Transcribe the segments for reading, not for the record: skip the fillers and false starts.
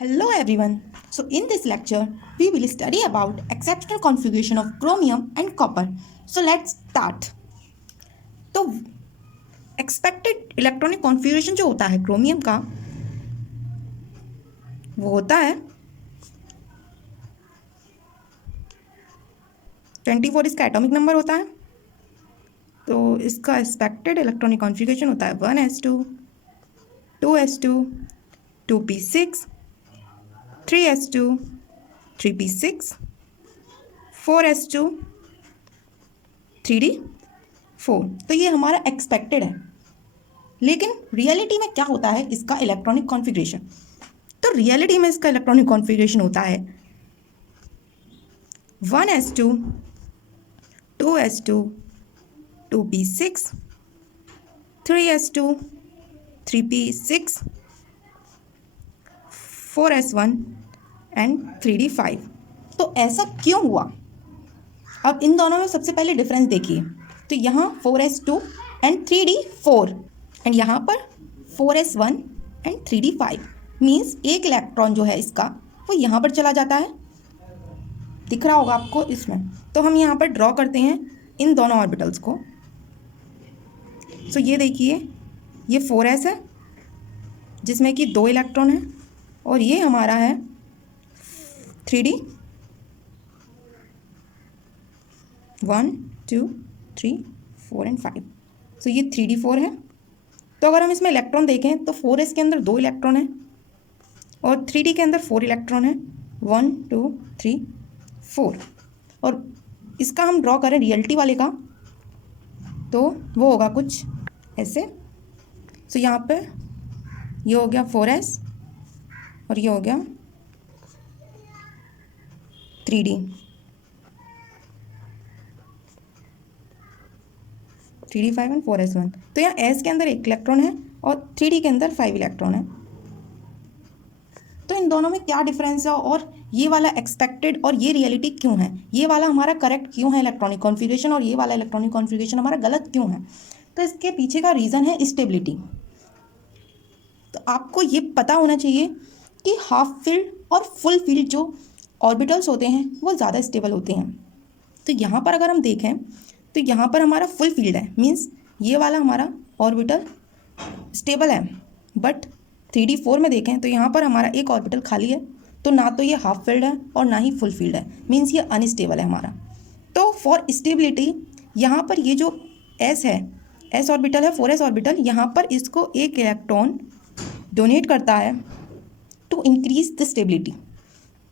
Hello everyone. So in this lecture we will study about exceptional configuration of chromium and copper. So let's start. तो expected electronic configuration जो होता है chromium का वो होता है 24 इसका एटॉमिक नंबर होता है। तो इसका एक्सपेक्टेड इलेक्ट्रॉनिक कॉन्फ़िगरेशन होता है 1s2 2s2 2p6 3s2 3p6 4s2 3d4। तो ये हमारा एक्सपेक्टेड है, लेकिन रियलिटी में क्या होता है इसका इलेक्ट्रॉनिक कॉन्फ़िगरेशन। तो रियलिटी में इसका इलेक्ट्रॉनिक कॉन्फ़िगरेशन होता है 1s2 2s2 2p6 3s2 3p6 4s1 and 3d5। तो ऐसा क्यों हुआ? अब इन दोनों में सबसे पहले डिफरेंस देखिए। तो यहाँ 4s2 एंड 3d4 एंड यहाँ पर 4s1 एंड 3d5 मीन्स एक इलेक्ट्रॉन जो है इसका वो यहाँ पर चला जाता है, दिख रहा होगा आपको इसमें। तो हम यहाँ पर ड्रॉ करते हैं इन दोनों ऑर्बिटल्स को। सो ये देखिए, ये 4s है जिसमें कि 2 इलेक्ट्रॉन है, और ये हमारा है 3d 1 2 3 4 एंड 5। सो ये 3d4 है। तो अगर हम इसमें इलेक्ट्रॉन देखें तो 4s के अंदर 2 इलेक्ट्रॉन है और 3d के अंदर 4 इलेक्ट्रॉन है, 1 2 3 4। और इसका हम ड्रॉ करें रियलिटी वाले का तो वो होगा कुछ ऐसे। सो यहाँ पे ये हो गया 4s और ये हो गया 3d 3d5 एंड 4s1। तो यहाँ s के अंदर 1 इलेक्ट्रॉन है और 3d के अंदर 5 इलेक्ट्रॉन है। तो इन दोनों में क्या डिफरेंस है और ये वाला एक्सपेक्टेड और ये रियलिटी क्यों है, ये वाला हमारा करेक्ट क्यों है इलेक्ट्रॉनिक कॉन्फ़िगरेशन और ये वाला इलेक्ट्रॉनिक कॉन्फ़िगरेशन हमारा गलत क्यों है? तो इसके पीछे का रीज़न है स्टेबिलिटी। तो आपको ये पता होना चाहिए कि हाफ फील्ड और फुल फील्ड जो ऑर्बिटल्स होते हैं वो ज़्यादा स्टेबल होते हैं। तो यहाँ पर अगर हम देखें तो यहाँ पर हमारा फुल फील्ड है, मीन्स ये वाला हमारा ऑर्बिटल स्टेबल है। बट 3d4 में देखें तो यहाँ पर हमारा एक ऑर्बिटल खाली है, तो ना तो ये हाफ फील्ड है और ना ही फुल फील्ड है, मीन्स ये अनस्टेबल है हमारा। तो फॉर स्टेबिलिटी यहाँ पर ये जो s है, s ऑर्बिटल है 4s ऑर्बिटल, यहाँ पर इसको एक इलेक्ट्रॉन डोनेट करता है टू इंक्रीज द स्टेबिलिटी।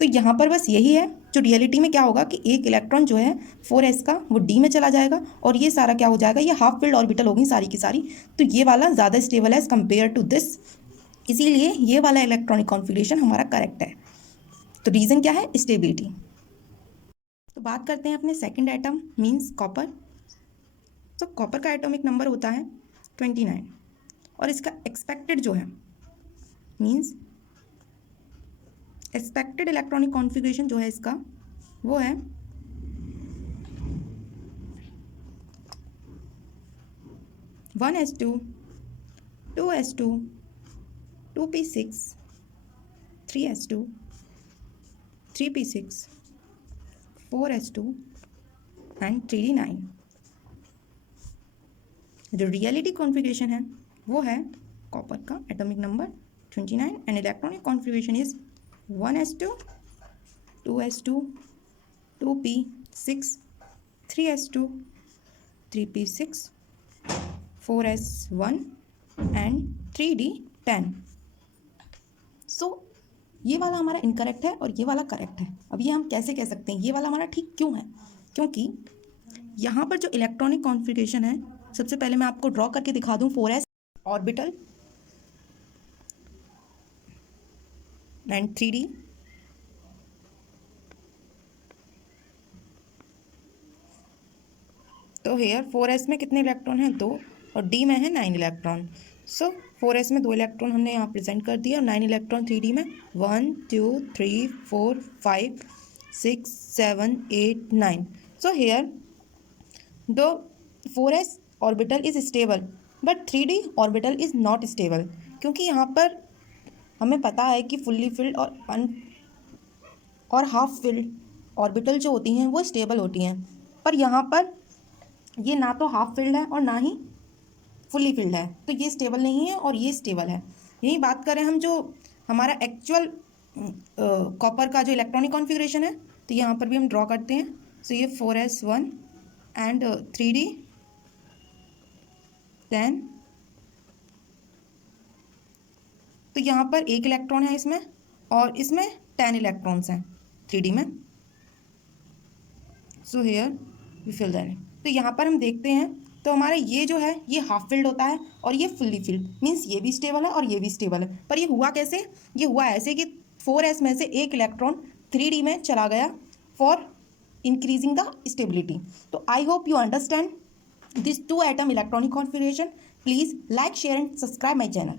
तो यहाँ पर बस यही है। जो रियलिटी में क्या होगा कि एक इलेक्ट्रॉन जो है 4s का वो d में चला जाएगा और ये सारा क्या हो जाएगा, ये हाफ फील्ड ऑर्बिटल होगी सारी की सारी। तो ये वाला ज़्यादा स्टेबल है एज कम्पेयर टू दिस, इसीलिए ये वाला इलेक्ट्रॉनिक कॉन्फ़िगरेशन हमारा करेक्ट है। तो रीज़न क्या है? स्टेबिलिटी। तो बात करते हैं अपने सेकेंड एटम मीन्स कॉपर। तो कॉपर का एटॉमिक नंबर होता है 29 और इसका एक्सपेक्टेड जो है मीन्स एक्सपेक्टेड इलेक्ट्रॉनिक कॉन्फ़िगरेशन जो है इसका वो है 1s2 2s2 2p6 3s2 3p6 4s2 and 3d9। जो रियलिटी कॉन्फ़िगरेशन है वो है कॉपर का atomic number 29 and electronic configuration is 1s2 2s2 2p6 3s2 3p6 4s1 and 3d10। सो ये वाला हमारा इनकरेक्ट है और ये वाला करेक्ट है। अब ये हम कैसे कह सकते हैं ये वाला हमारा ठीक क्यों है? क्योंकि यहाँ पर जो इलेक्ट्रॉनिक कॉन्फ़िगरेशन है, सबसे पहले मैं आपको ड्रॉ करके दिखा दूँ 4s ऑर्बिटल एंड 3d। तो हेयर 4s में कितने इलेक्ट्रॉन हैं? 2, और d में है 9 इलेक्ट्रॉन। सो 4s में 2 इलेक्ट्रॉन हमने यहाँ प्रेजेंट कर दिया और 9 इलेक्ट्रॉन 3d में 1 2 3 4 5 6 7 8 9। So here the 4s orbital is stable but 3d orbital is not stable, क्योंकि यहाँ पर हमें पता है कि फुल्ली फिल्ड और हाफ फिल्ड ऑर्बिटल जो होती हैं वो स्टेबल होती हैं, पर यहाँ पर ये ना तो हाफ फिल्ड है और ना ही फुल्ली फिल्ड है, तो ये स्टेबल नहीं है और ये स्टेबल है। यही बात करें हम जो हमारा एक्चुअल कॉपर का जो इलेक्ट्रॉनिक कॉन्फ़िगरेशन है, तो यहाँ पर भी हम ड्रॉ करते हैं। सो ये 4s1 एंड 3d 10, तो यहाँ पर 1 इलेक्ट्रॉन है इसमें और इसमें 10 इलेक्ट्रॉन्स हैं 3d में। So here we fill that. तो यहाँ पर हम देखते हैं तो हमारा ये जो है ये हाफ फिल्ड होता है और ये फुल्ली फिल्ड, मीन्स ये भी स्टेबल है और ये भी स्टेबल है। पर ये हुआ कैसे? ये हुआ ऐसे कि 4s में से 1 इलेक्ट्रॉन 3d में चला गया फॉर इंक्रीजिंग द स्टेबिलिटी। तो I hope you understand this 2 atom electronic configuration. Please like, share and subscribe my channel.